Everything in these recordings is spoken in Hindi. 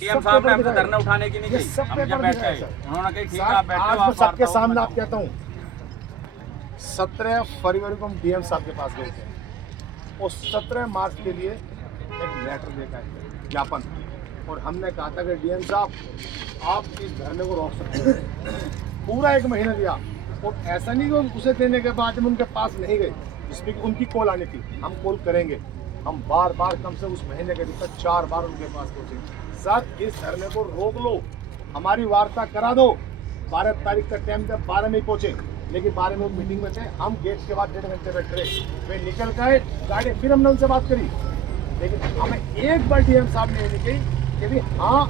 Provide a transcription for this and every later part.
डीएम साहब ने हमसे धरना उठाने की नहीं कही, हम जब बैठे उन्होंने कही ठीक है आप बैठो। आज सबके सामने आप कहता हूँ 17 फरवरी को हम डीएम साहब के पास गए थे और 17 मार्च के लिए एक लेटर लेकर आए ज्ञापन, और हमने कहा था कि डीएम साहब आप इस धरने को रोक सकते हैं। पूरा 1 महीना दिया और ऐसा नहीं कि उसे देने के बाद हम उनके पास नहीं गए, जिसमें कि उनकी कॉल आनी थी। हम कॉल करेंगे, हम बार बार कम से उस महीने के भीतर 4 बार उनके पास पहुँचे, सर इस धरने को रोक लो, हमारी वार्ता करा दो। 12 तारीख का टाइम था, 12 में पहुँचे, लेकिन 12 में मीटिंग में थे। हम गेट के बाद 1.5 घंटे बैठे रहे, वे निकल गए गाड़ी, फिर हमने उनसे बात करी, लेकिन हमें एक बार डीएम साहब ने नहीं कही कि भी हाँ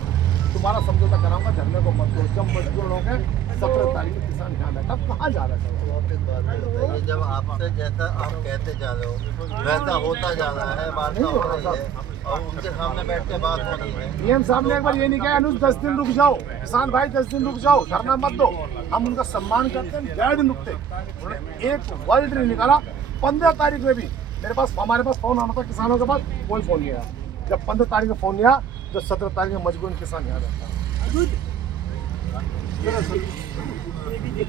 तुम्हारा समझौता कराऊंगा, धरने को मत दो। जब मजबूर हो गए 17 तारीख में किसान यहाँ बैठा, कहाँ जा रहा था? ये जब आपसे जैसा आप कहते जा रहे हो वैसा होता जा रहा है, वार्ता हो रही है और उनके सामने बैठ के बात हो रही है। डीएम साहब ने एक बार ये नहीं कहा अनुज 10 दिन रुक जाओ, किसान भाई 10 दिन रुक जाओ, धरना मत दो। हम उनका सम्मान करते हैं, 1.5 दिन रुकते। उन्होंने एक वर्ड नहीं निकाला। 15 तारीख में भी हमारे पास फोन आना था किसानों के पास, कोई फोन नहीं आया। जब 15 तारीख में फोन नहीं आया, जब 17 तारीख में मजबूरन किसान यहाँ रहता।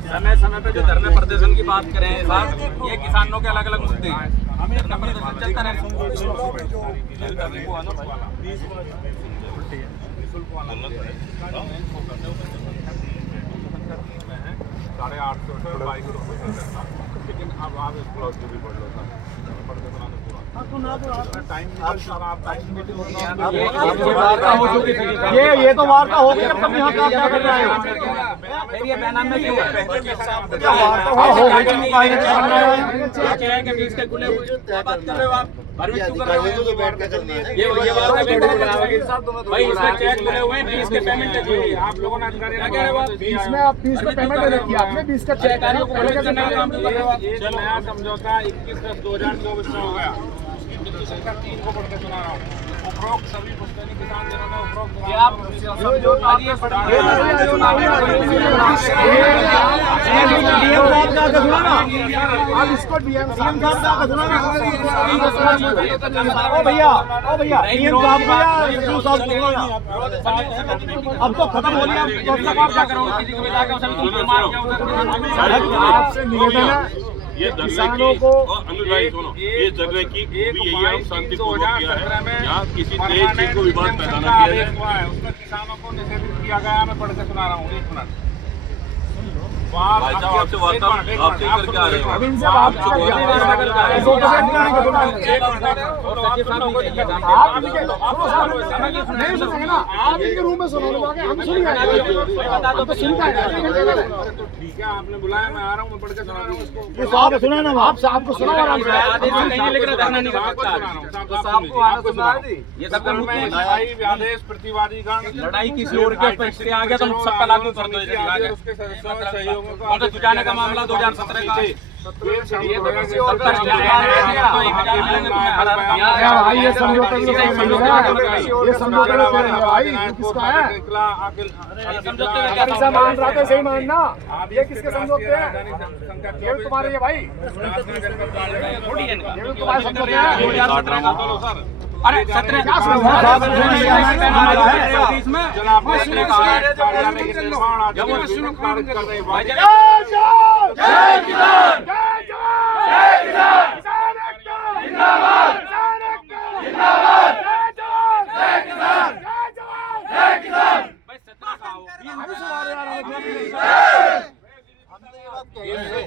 समय समय पे जो धरना प्रदर्शन की बात करें साहब, ये किसानों के अलग अलग मुद्दे हैं, धरना प्रदर्शन चलता रहता लेकिन अब आप इस ब्लॉग भी पढ़ लो था ये तो वार्ता हो गई, तब यहाँ काम क्या कर रहा है? ये बैनर में क्यों है? आप लोगों ने बीच में आप 20 का पेमेंट रखिए, आपने 20 का चेक ये नया समझौता 21/10/2024 में हो गया। उसकी संख्या 3 को पढ़ के सुना रहा हूँ। उपरोक्त सभी पुश्तैनी किसान जिन्होंने उपरोक्त आप इसको डीएम साहब का सुना ना। ओ भैया डीएम साहब का अब तो खत्म हो गया। आपसे निवेदन है ये किसानों को अनुज भाई सुनो, ये जगह की खूबी यही है, शांतिपूर्वक किया है, यहाँ किसी नए चीज को विवाद पैदा न किया जाए। उसमें किसानों को निषेधित किया गया। मैं पढ़ के सुना रहा हूँ, 1 मिनट। भाई साहब आपसे वार्ता आपसे करके आ रहे हो, अब इनसे बात नहीं सुनेंगे ना, आप इनके रूम में सुनो, हम सुन ठीक है, आपने बुलाया, मैं आ रहा हूँ, मैं पढ़ के सुना रहा हूँ इसको। ये साहब सुना ना, आप साहब को सुना आराम से। ये सब आदेश प्रतिवादी गण लड़ाई किसी और के पे आ गया तो सब पे लागू कर दो। उसके सहयोगियों और जुटाने का मामला 2017 का है। भाई ये समझौता ये समझौता भाई किसका है? समझौते मान रहा था, सही मानना। ये किसके समझौते हैं? ये भी तुम्हारे, ये भाई ये भी तुम्हारे समझौते हैं। अरे 17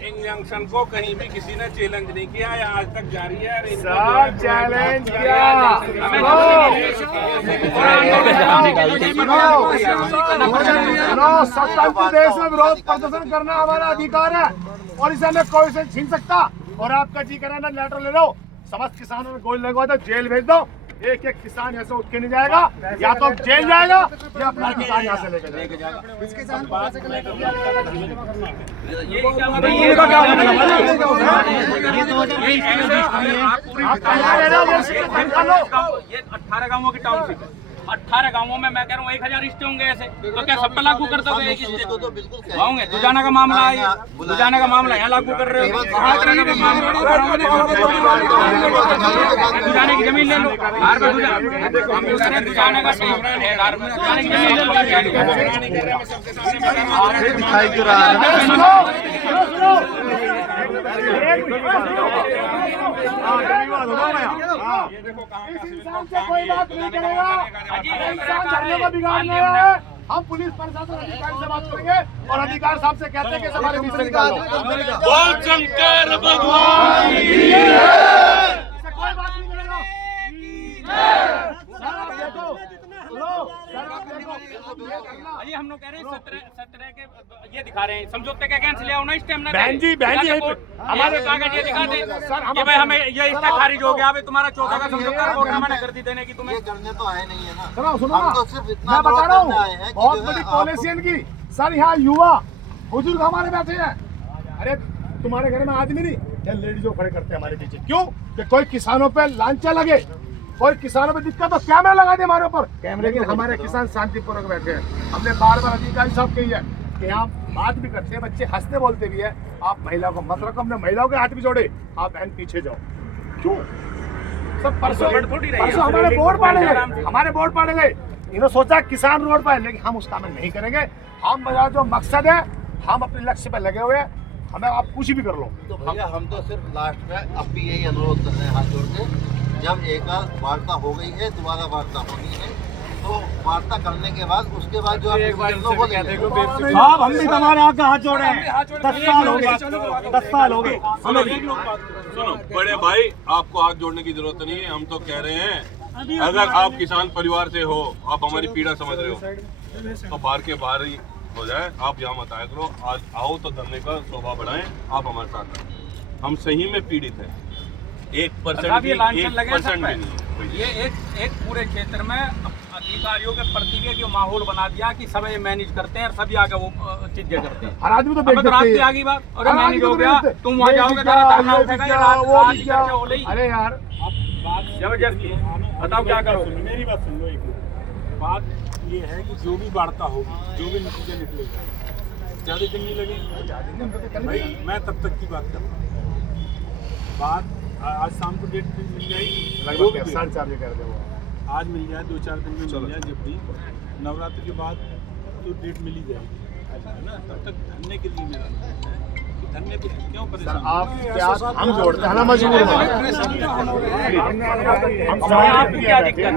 इंजंक्शन को कहीं भी किसी ने चैलेंज नहीं किया है, आज तक जारी है। सब चैलेंज किया। स्वतंत्र देश में विरोध प्रदर्शन करना हमारा अधिकार है और इसे हमें कोई से छीन सकता। और आपका जी करा ना, लेटर ले लो, समस्त किसानों में गोली लगवा दो, जेल भेज दो। एक एक किसान ऐसे उठ के नहीं जाएगा, या तो जेल जाएगा या अपना किसान यहाँ से लेके जाएगा। ये 18 गांवों की टाउनशिप है। 18 गांवों में मैं कह रहा हूँ 1000 स्टे होंगे ऐसे, तो क्या सब पे लागू कर दोगे एक स्टे? उसको तो बिल्कुल कहेंगे। होंगे दुजाना का मामला है, दुजाना का मामला यहाँ लागू कर रहे हो, दुजाने की जमीन ले लो, हर पे दुजाने का दुजाने की जमीन ले लो। दिखाई क्यों रहा इस इंसान से कोई बात नहीं करेगा, इंसान झरने को बिगाड़ने है। हम पुलिस प्रशासन अधिकारी से बात करेंगे और अधिकारी साहब से कहते हैं कि हमारे बीच से निकालो। बोल शंकर भगवान की इससे कोई बात नहीं करेगा। सर आप देखो, सुनो, सर आप देखो, अजी हम लोग कह रहे हैं 17 के ये दिखा रहे हैं समझौते का कैंसिल है ना, इस टाइम बहन जी हमारे कागज ये दिखा दे कि भाई हमें ये इतना खारिज हो गया, तुम्हारा चौथा का समझौता रिपोर्ट मैंने कर दी देने की तुम्हें। ये करने तो आए नहीं है ना, सुनो सुनो हम ना, तो सिर्फ इतना मैं बता रहा करने आए हैं हूँ कि बहुत जो है बड़ी आप- पॉलिसी इनकी। सर यहाँ युवा बुजुर्ग हमारे बैठे हैं, अरे तुम्हारे घर में आदमी नहीं या लेडीजों खड़े करते हैं हमारे पीछे, क्यों? कि कोई किसानों पे लांचा लगे, कोई किसानों पे दिक्कत तो कैमरा लगा दे हमारे ऊपर कैमरे। लेकिन हमारे किसान शांतिपूर्वक बैठे हैं। हमने बार बार अधिकारी साहब कही है कि आप बात भी करते हैं, बच्चे हंसते बोलते भी है, आप महिलाओं को मत रखो, हमने महिलाओं के हाथ भी जोड़े, आप बहन पीछे जाओ। क्यों? सब परसों हमारे बोर्ड पाड़े गए, हमारे बोर्ड पाड़े गए, इन्होंने सोचा किसान रोड पर, लेकिन हम उस काम में नहीं करेंगे। हम मेरा जो मकसद है, हम अपने लक्ष्य पर लगे हुए हैं, हमें आप कुछ भी कर लो। तो भैया हम तो सिर्फ लास्ट में अब भी यही अनुरोध कर रहे हैं हाथ जोड़ के, जब एक वार्ता हो गई है दोबारा वार्ता होनी है, तो वार्ता करने के बाद उसके बाद जो आप लोग बोलेंगे साहब हम भी तुम्हारे आगे हाथ जोड़े हैं, 10 साल हो गए, 10 साल हो गए। सुनो बड़े भाई, आपको हाथ जोड़ने की जरूरत नहीं है। हम तो कह रहे हैं अगर आप किसान परिवार से हो, आप हमारी पीड़ा समझ रहे हो, तो बाहर के बाहर ही हो जाए, आप यहाँ मत आया करो। आज आओ तो धरने का शोभा बढ़ाएं, आप हमारे साथ हैं। हम सही में पीड़ित हैं, 1% भी नहीं है। ये एक पूरे क्षेत्र में अधिकारियों के प्रति भी जो माहौल बना दिया कि सब ये मैनेज करते हैं और सभी आगे वो चीजें करते हैं। हर आदमी तो हमें तो रात की आ गई बात, और मैनेज हो गया, तुम वहाँ जाओगे धरना उठेगा, ये रात की चर्चा हो रही। अरे यार जबरदस्ती बताओ क्या करो। मेरी बात सुन लो एक मिनट। बात ये है कि जो भी वार्ता होगी, जो भी नतीजा निकलेगा, ज़्यादा दिन नहीं लगेगा भाई। मैं तब तक की बात कर रहा हूँ। बात आज शाम को डेट मिल जाएगी, लगभग 4:30 बजे कर दे वो। आज मिल जाए, 2-4 दिन में मिल जाए, जब भी नवरात्र के बाद तो डेट मिल ही जाएगी, है ना। तब तक धरने के लिए मेरा कि धरने पे क्यों परेशान? आप क्या हम जोड़ते हैं ना, मजबूर हैं। आपकी क्या दिक्कत है?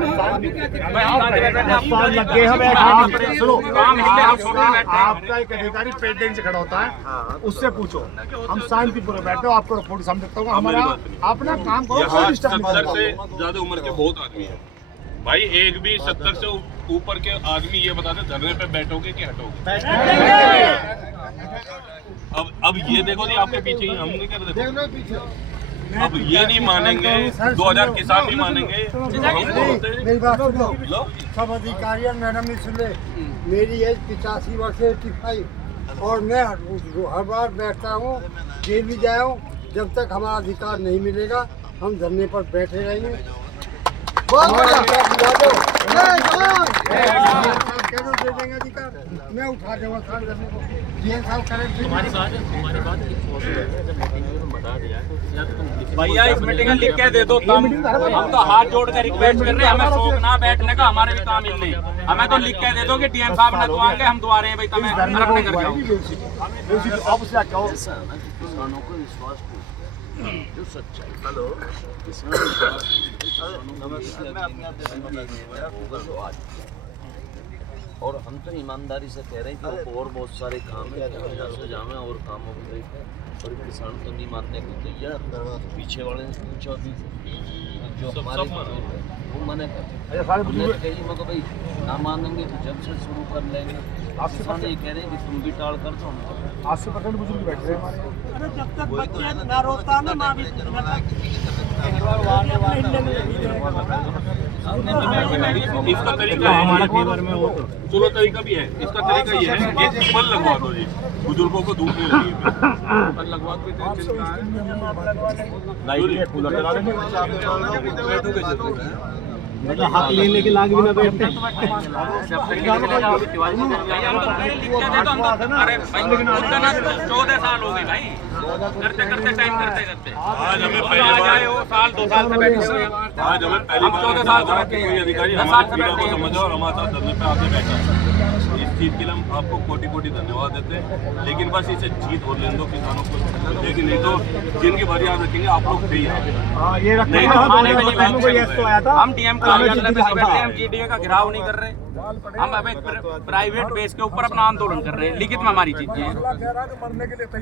सुनो, काम हिले हम छोड़ने बैठे हैं। आपका एक अधिकारी पेटेंट से खड़ा होता है, उससे पूछो। हम शांतिपूर्वक बैठे हो, आपको रिपोर्ट सामने रखता हूँ, हमारा अपना काम करो, कोई यहाँ डिस्टर्ब 70 नहीं से करो। ज्यादा उम्र के बहुत आदमी हैं भाई। एक भी 70 से ऊपर के आदमी ये बता दे धरने पे बैठोगे कि हटोगे? अब ये देखो जी, आपके पीछे ही हम नहीं कर देखो। अब ये नहीं मानेंगे, 2000 किसान नहीं मानेंगे। मेरी बात सुनो, सब अधिकारी मैडम ने सुन ले। मेरी एज 85 वर्ष है, 85, और मैं हर बार बैठता हूँ, जेल भी जाया हूँ। जब तक हमारा अधिकार नहीं मिलेगा हम धरने पर बैठे रहेंगे। दे देंगे अधिकार, मैं उठा दूंगा धरने को। जेल साहब करें भैया इस मीटिंग में लिख के दे दो, हम तो हाथ जोड़ कर रिक्वेस्ट कर रहे हैं, हमें शौक ना बैठने का, हमारे भी काम मिलने। हमें तो लिख के दे दो कि डीएम साहब ने तो आएंगे, हम तो आ रहे हैं भाई, तुम्हें रखने कर जाओ। आप उससे कहो किसानों को विश्वास जो सच्चाई। हेलो और हम तो ईमानदारी से कह रहे हैं कि और बहुत सारे काम है, जामे और कामों को और किसान तो नहीं मानने को तैयार। पीछे वाले ने पूछा भी जो हमारे वो मना करते मगर भाई ना मानेंगे तो जब से शुरू कर लेंगे। किसान ये कह रहे हैं कि तुम भी टाल कर दो। 80% बुजुर्ग बैठे हैं हमारे। अरे जब तक बच्चे ना रोता ना माँ भी इसका तरीका है, हमारा फेवर में हो चलो तरीका भी है। इसका तरीका ये है, एक बल लगवा दो जी, बुजुर्गों को धूप नहीं लगी, बल लगवा दो। हक लेने के लाग भी ना बैठते। अरे भाई 14 साल हो गए भाई, करते करते टाइम करते करते आज हमें आज पहली आए हो साल 2 साल से बैठे हुए हैं। आज हमें पहली बार 14 साल से कोई अधिकारी 10 हमारी साल से पीड़ा को बैठे हैं। समझा और हमारे साथ धरने पे आके बैठा। इस चीज के लिए हम आपको कोटि कोटि धन्यवाद देते हैं, लेकिन बस इसे जीत हो लेने दो किसानों को, लेकिन नहीं तो जिनकी बारी याद रखेंगे आप लोग थे यहाँ। ये रखते नहीं हैं, तो हमारे हमारे बचपन में कोई ऐसा तो आया था। हम डीएम का हम जीडीए का घेराव नहीं कर रहे, हम अब एक प्राइवेट बेस के ऊपर अपना आंदोलन कर रहे हैं, लिखित में हमारी चीजें हैं।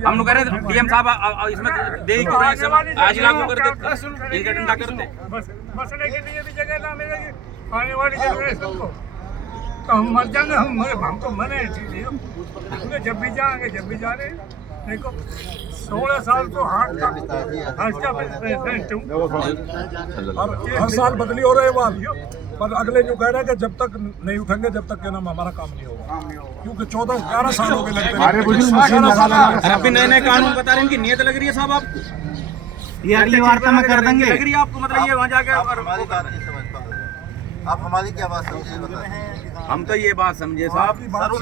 हम लोग कह रहे डीएम साहब इसमें दे क्यों रहे हैं, आज लागू कर देते, इनका डंडा करते। बसने के लिए भी जगह ना मिलेगी, आने वाली जनरेशन को तो हम मर जाएंगे, हमको मरे इसलिए जब भी जाएंगे जब भी जा रहे हैं। देखो 16 साल तो हार्ट का पेशेंट हूँ और हर साल बदली हो रहे बात, पर अगले जो कह रहे हैं कि जब तक नहीं उठेंगे जब तक के नाम हमारा काम नहीं होगा, क्योंकि 14-11 साल हो गए लगते हैं। अभी नए नए कानून बता रहे हैं, इनकी नीयत लग रही है साहब आप, ये अगली वार्ता में कर देंगे। लग रही है आपको, मतलब ये वहाँ जाके आप हमारी क्या बात समझिए बताएं। हम तो ये बात समझे साहब, आपकी बात समझ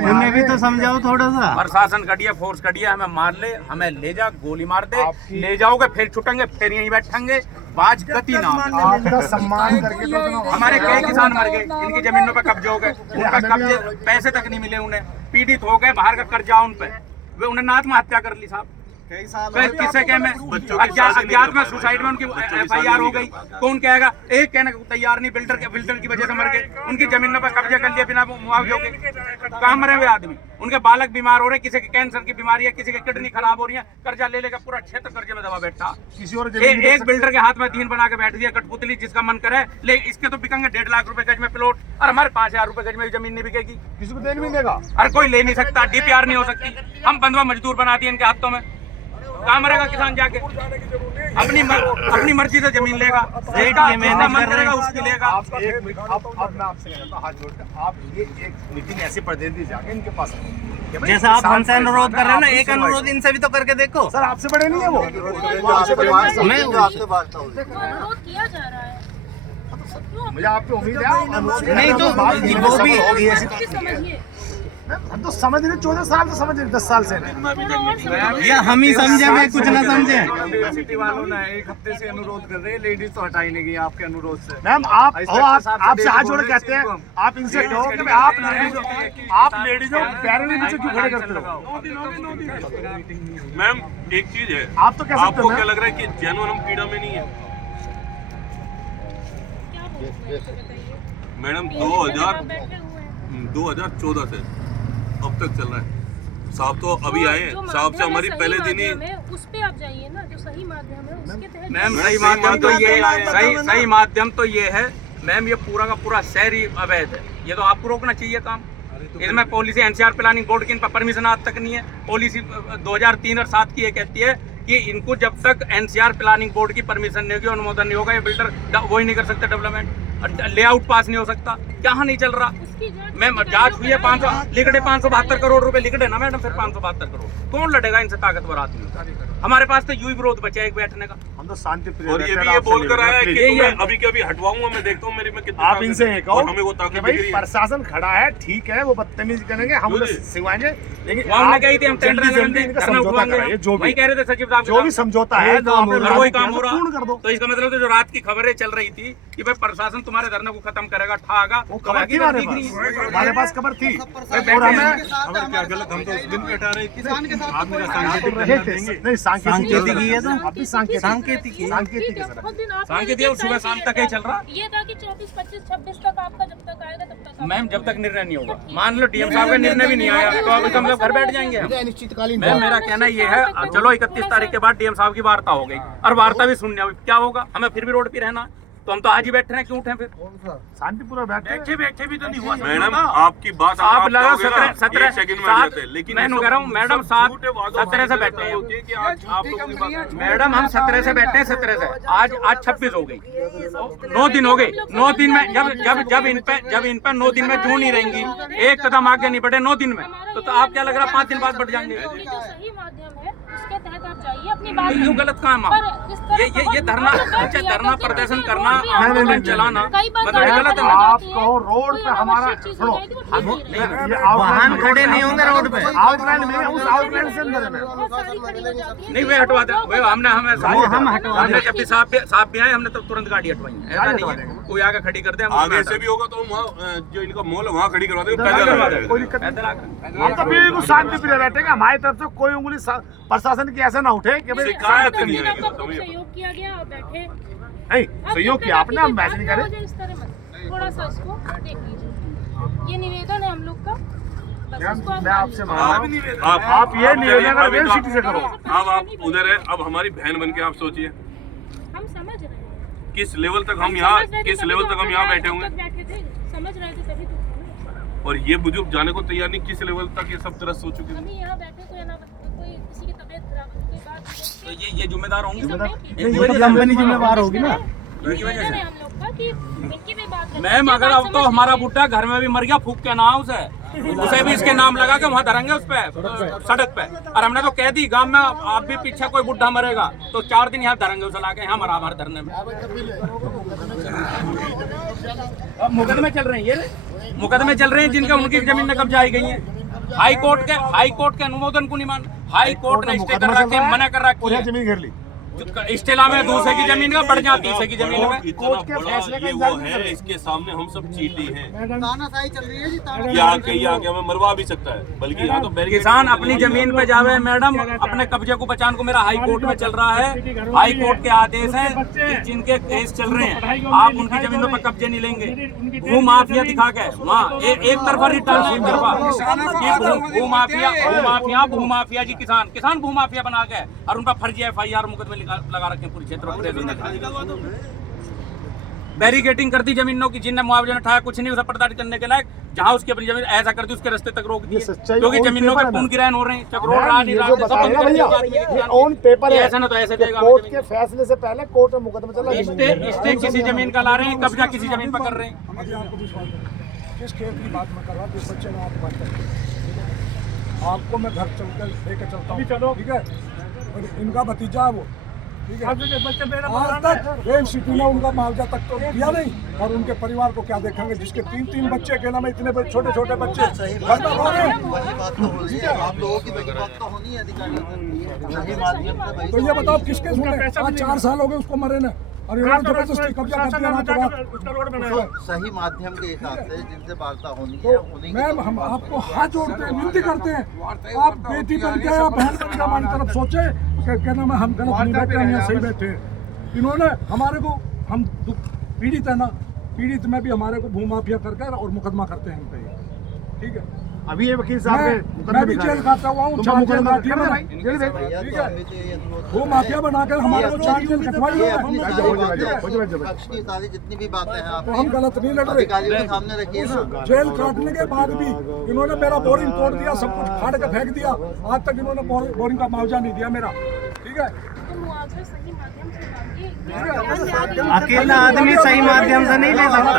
उन्हें भी तो समझाओ थोड़ा सा। प्रशासन कटिया, फोर्स कटिया, हमें मार ले, हमें ले जा, गोली मार दे, ले जाओगे फिर छुटेंगे, फिर यहीं बैठेंगे, बाज गति ना। आपका सम्मान करके तो हमारे कई किसान मर गए, इनकी जमीनों पे कब्जे हो गए, उनका कब्जे पैसे तक नहीं मिले, उन्हें पीड़ित हो गए, बाहर का कर्जा उन पे, वे उन्हें आत्महत्या कर ली साहब। किससे कह में अज्ञात में सुसाइड में उनकी FIR हो गई, कौन कहेगा, एक कहने को तैयार नहीं, बिल्डर की वजह से मर गए, उनकी जमीनों पर कब्जा कर लिया बिना मुआवजे के। कहाँ मरे हुए आदमी, उनके बालक बीमार हो रहे, किसी के कैंसर की बीमारी है, किसी की किडनी खराब हो रही है, कर्जा ले लेकर पूरा क्षेत्र कर्जे में दबा बैठा। किसी और एक बिल्डर के हाथ में 3 बना के बैठ दिया कठपुतली, जिसका मन करे ले, इसके तो बिकेंगे 1.5 लाख रुपए गज में प्लॉट, और हमारे 5,000 रुपए गज में जमीन नहीं बिकेगी, किसी को देने भी देगा। हर कोई ले नहीं सकता, DPR नहीं हो सकती, हम बंधुआ मजदूर बना दिए इनके हाथों में। कहाँ मरेगा किसान जाके, अपनी मर्जी से जमीन लेगा, जिसका मन करेगा उसकी लेगा। अब मैं आपसे कहता हूं, हाथ जोड़कर आप ये एक मीटिंग ऐसे प्रतिनिधि जाके इनके पास रखें। जैसा आप हमसे अनुरोध कर रहे हो ना, एक अनुरोध इनसे भी तो करके देखो। सर आपसे बड़े नहीं है वो आपसे बड़े मैं नहीं है। आपसे बात करूँ अनुरोध किया जा रहा है, मुझे आप पे उम्मीद है नहीं तो वो भी होगी ऐसी आपकी समझिए। हम तो समझ रहे 14 साल से समझ रहे 10 साल से या हम ही समझे, मैं कुछ ना समझे। सिटी वालों ने एक हफ्ते से अनुरोध कर रहे हैं, लेडीज तो हटाई नहीं गई आपके अनुरोध से। मैम आप आपसे हाथ जोड़ कहते हैं, आप इनसे कहो कि आप लेडीजों पैरों के नीचे क्यों खड़े करते हो। मैम एक चीज है, आप तो कह सकते आपको हो क्या लग रहा है कि जेनुइन हम पीड़ा में नहीं है? मैडम 2014 से अब तक चल रहा है। साहब तो अभी आए हैं, साहब से हमारी पहले दिन ही। उस पे आप जाइए ना, जो सही माध्यम है उसके तहत। मैम सही माध्यम तो ये है, सही माध्यम तो ये है मैम, ये पूरा का पूरा शहरी अवैध है, ये तो आपको रोकना चाहिए काम। इसमें पॉलिसी NCR प्लानिंग बोर्ड की इन पर परमिशन आज तक नहीं है। पॉलिसी 2003 और 7 की ये कहती है कि इनको जब तक NCR प्लानिंग बोर्ड की परमिशन नहीं होगी, अनुमोदन नहीं होगा, ये बिल्डर वही नहीं कर सकते डेवलपमेंट, लेआउट पास नहीं हो सकता। कहाँ नहीं चल रहा मैम, जांच हुई है 500 लिखड़े 572 करोड़ रुपए लिखड़े ना मैडम, फिर 572 करोड़ कौन लड़ेगा इनसे ताकतवर आदमी। हमारे पास तो यूं विरोध बचा एक बैठने का। हम तो शांति प्रिय और ये भी ये बोल कर आया है कि मैं अभी के अभी हटवाऊंगा, मैं देखता हूँ मेरी में कितना। आप इनसे ये कहो हमें वो ताकत कि भाई दिख रही है। प्रशासन खड़ा है, ठीक है, वो बदतमीजी करेंगे, हम उन्हें सिखवाएंगे, लेकिन वहाँ कही थी हम जल्दी जल्दी इनका समझौता कराइए। जो वही कह रहे थे सचिव साहब, जो भी समझौता है तो आप वही काम हो रहा। पूर्ण कर दो। तो इसका मतलब जो रात की खबरें चल रही थी कि भाई प्रशासन तुम्हारे धरने को खत्म करेगा, ठागा, वो खबर थी हमारे पास, हमारे पास खबर थी। और हमें खबर क्या गलत, हम तो उस दिन पे हटा रहे थे। आप मेरा सांकेतिक सांकेतिकी है तो अभी सांकेतिकी ठीक है, बहुत दिन आप सांकेतिक और सुबह शाम तक ही चल रहा। ये था कि 24, 25, 26 तक आपका जब तक आएगा तब तक मैम जब तक निर्णय नहीं होगा, मान लो डीएम साहब का निर्णय भी नहीं आया तो अभी हम लोग घर बैठ जाएंगे हम। मैम मेरा कहना ये है, चलो 31 तारीख के बाद डीएम साहब की वार्ता हो गई और वार्ता भी सुनने हुई, क्या होगा, हमें फिर भी रोड पे रहना, तो हम तो आज ही बैठ रहे हैं, क्यों उठे फिर? शांतिपूर्वक बैठे भी तो नहीं हुआ मैडम आपकी बात आप लगा 17 सेकंड में लेते, लेकिन मैं कह रहा हूँ मैडम 17 से बैठे हैं मैडम, हम 17 से बैठे हैं, 17 से आज 26 हो गई, 9 दिन हो गए। 9 दिन में जब इन पे 9 दिन में जूं नहीं रहेंगी, एक कदम आगे नहीं बढ़े 9 दिन में, तो आप क्या लग रहा है 5 दिन बाद बढ़ जाएंगे। जो सही माध्यम है उसके के तहत आप जाइए अपनी बात यूँ गलत काम पर आप इस तरह ये धरना अच्छा धरना प्रदर्शन करना आंदोलन चलाना मतलब ये गलत है मैडम। आपको रोड पे हमारा सुनो वाहन खड़े नहीं होंगे रोड पे। आउटलाइन में उस आउटलाइन से अंदर है नहीं वे हटवा दे वे हमने जब भी साहब भी आए हमने तो तुरंत गाड़ी हटवाई है। ऐसा नहीं है कोई आगे खड़ी कर दे हम आगे से भी होगा तो हम वहाँ जो इनका मॉल है वहाँ खड़ी करवा देंगे। कोई दिक्कत हम तो बिल्कुल शांति प्रिय बैठेंगे। हमारी तरफ से कोई उंगली प्रशासन की ऐसा ना उठे कि भाई शिकायत नहीं है सहयोग किया गया और बैठे नहीं सहयोग किया आपने, हम मैच नहीं करे। इस तरह मत थोड़ा सा इसको देख लीजिए, ये निवेदन है हम लोग का। बस इसको मैं आपसे आप ये निवेदन अगर सिटी से करो। अब आप उधर है, अब हमारी बहन बन के आप सोचिए हम समझ रहे हैं किस लेवल तक हम यहाँ बैठे होंगे। बैठे थे समझ रहे थे तभी तो और ये बुजुर्ग जाने को तैयार नहीं, किस लेवल तक ये सब तरह सोच चुके हैं। अभी यहाँ बैठे कोई ना कोई किसी की तबीयत खराब हो कोई बात तो ये जिम्मेदार होंगे कंपनी जिम्मेदार होगी ना। निवेदन है हम लोग का कि इनकी भी बात मैम अगर अब तो हमारा बुड्ढा घर में भी मर गया फूक के नाम उसे भी इसके नाम लगा के वहाँ धरेंगे उस पे सड़क पे। और हमने तो कह दी गांव में आप भी पीछे कोई बुड्ढा मरेगा तो 4 दिन यहाँ धरेंगे उसे लाके यहाँ मरा भर धरने में। मुकदमे चल रहे हैं ये मुकदमे चल रहे हैं जिनका उनकी जमीन में कब्जा आई गई है। हाई कोर्ट के अनुमोदन को नहीं मान, हाई कोर्ट ने स्टे कर रखे मना कर रखी है। जमीन घेर ली इस्तेला में दूसरे की जमीन का बढ़ जाती है की जमीन में। कोर्ट के फैसले का वो है, इसके सामने हम सब चीटी हैं। तानाशाही चल रही है जी, यहाँ कहीं आके हमें मरवा भी सकता है, बल्कि यहाँ तो किसान अपनी जमीन पे जावे मैडम अपने कब्जे को बचाने को। मेरा हाई कोर्ट में चल रहा है, हाई कोर्ट के आदेश हैं कि जिनके केस चल रहे हैं आप उनकी जमीनों पर कब्जे नहीं लेंगे। भू माफिया दिखा के वहाँ एक तरफा रिटर्न भू माफिया जी किसान भू माफिया बना के और उनका फर्जी FIR मुकदमे लगा रखे पूरे क्षेत्र में। बैरिकेटिंग कर दी जमीनों की, जिनने मुआवजा उठाया कुछ नहीं उसे प्रताड़ित करने के लायक। जहाँ उसकी अपनी जमीन ऐसा कर दी उसके रास्ते तक रोक दिए क्योंकि जमीनों के पूर्ण गिरान हो रहे हैं। चक्रोड रहा नहीं रहा ऑन पेपर है ऐसा ना तो ऐसे देगा। कोर्ट के फैसले से पहले कोर्ट में मुकदमा चल रहा है। स्टे किसी जमीन का ला रहे हैं, कब्जा किसी जमीन पर कर रहे हैं। किस खेत की बात मैं कर रहा हूँ, जिस बच्चे में आप बात करते आपको मैं घर चलकर लेकर चलता हूँ, चलो ठीक है। और इनका भतीजा है वो, ठीक है। आज तक रेल सिटी ने उनका मुआवजा तक तो दिया नहीं, और उनके परिवार को क्या देखेंगे जिसके 3 बच्चे अकेला में इतने छोटे छोटे बच्चे घर तक हो रहे हैं। वही बात तो हो रही है, आप लोगों की वही बात तो होनी है अधिकारियों से। सही माध्यम से तो ये बताओ किसके सुने, आज 4 साल हो गए उसको मरे ना, और इन्होंने जबरदस्ती कब्जा कर दिया ना। तो सही माध्यम के हिसाब से जिनसे वार्ता होनी है उन्हीं मैम हम आपको हाथ जोड़ते हैं, विनती करते हैं, आप बेटी बन के या बहन बन के हमारी तरफ सोचे। क्या नाम है, हम गलत नहीं बैठे हैं, यहाँ सही बैठे हैं। इन्होंने हमारे को, हम पीड़ित है ना, पीड़ित में भी हमारे को भूमाफिया कर और मुकदमा करते हैं हम पे, ठीक है। अभी ये वकील साहब मैं भी जेल खाता हुआ हूँ, 4 जेल काटी है ना, ठीक है। वो माफिया बनाकर हमारे को 4 जेल कटवाई पक्ष की सारी जितनी भी बातें हैं आप तो हम गलत नहीं लड़ रहे। अधिकारियों के सामने रखिए ना। जेल काटने के बाद भी इन्होंने मेरा बोरिंग तोड़ दिया, सब कुछ फाड़ के फेंक दिया। आज तक इन्होंने बोरिंग का मुआवजा नहीं दिया मेरा, ठीक है। तो मुआवजा सही माध्यम से मांगिए। अकेला आदमी सही माध्यम से नहीं ले सकता।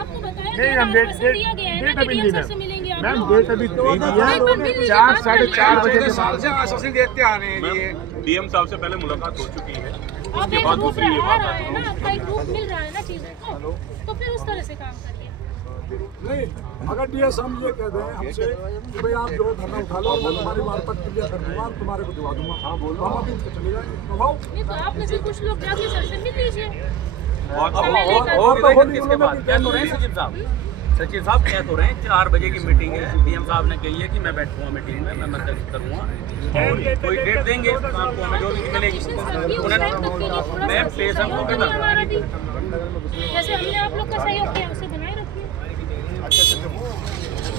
आपको बताया दिया गया है ना कि DM से मिलेंगे आप लोग। डेट अभी 4 साढ़े 4 बजे के बाद आश्वासन देते आ रहे हैं। DM साहब से पहले मुलाकात हो चुकी है, अब उसके एक बाद रूप दूसरी ये रहा बात है ना, आपका एक रूप मिल रहा है ना चीजों को, तो फिर उस तरह से काम करिए। नहीं, अगर DS हम ये कह दें हमसे कि भाई आप जो धरना उठा लो, मैं तुम्हारी वार्ता क्लियर कर दूंगा, तुम्हारे को दिवा दूंगा। हाँ बोलो, हम अभी चले जाएंगे। नहीं तो आप में से कुछ लोग जाके सर से मिल लीजिए। और किसके बाद क्या तो रहे सचिव साहब क्या तो रहे 4 बजे की मीटिंग है। DM साहब ने कही है कि मैं बैठूंगा मीटिंग में, मैं मदद करूंगा और कोई डेट देंगे आपको, हमें जो भी मिलेगी मैं पेशेंट को हमारा भी जैसे हमने आप लोग का सहयोग किया उसे बनाए रखिए।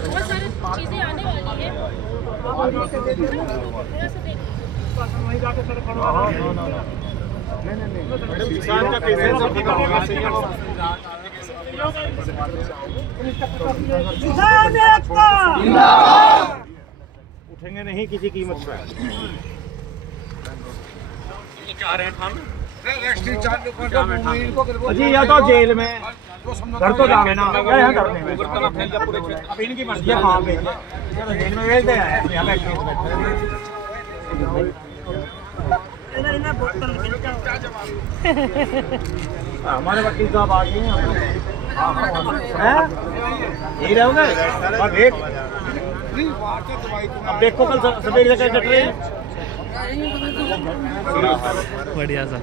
बहुत सारी चीजें आने वाली है, थोड़ा सा देखिए। किसान का पेशेंस उठेंगे नहीं किसी कीमत पर। चाह रहे हैं हम जी या तो जेल में घर तो जावे ना क्या यहाँ करने में अब इनकी मर्जी है कहाँ पे जेल में भेजते हैं यहाँ पे हमारे वकील साहब आ गए हैं यही रहोगे और देख अब देखो कल सवेरे से डट रहे हैं बढ़िया सा